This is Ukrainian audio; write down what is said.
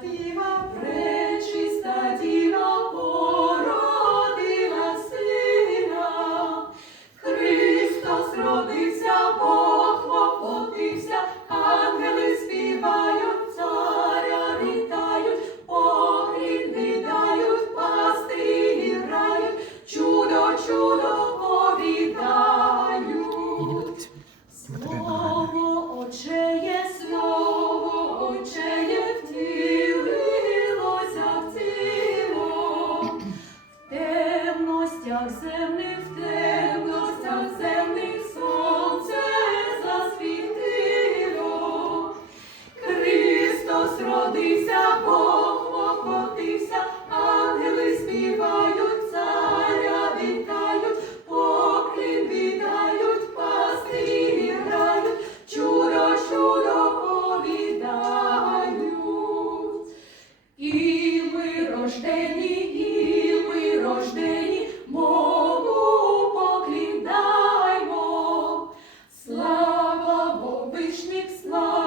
Viva Гостях земних тем, гостях земних сонце засвітило, Христос родився, Бог охотився, ангели співають, царя вітають, поклін вітають, пасти грають, чудо, чудо повідають, і ми рождені. Вишніх слав.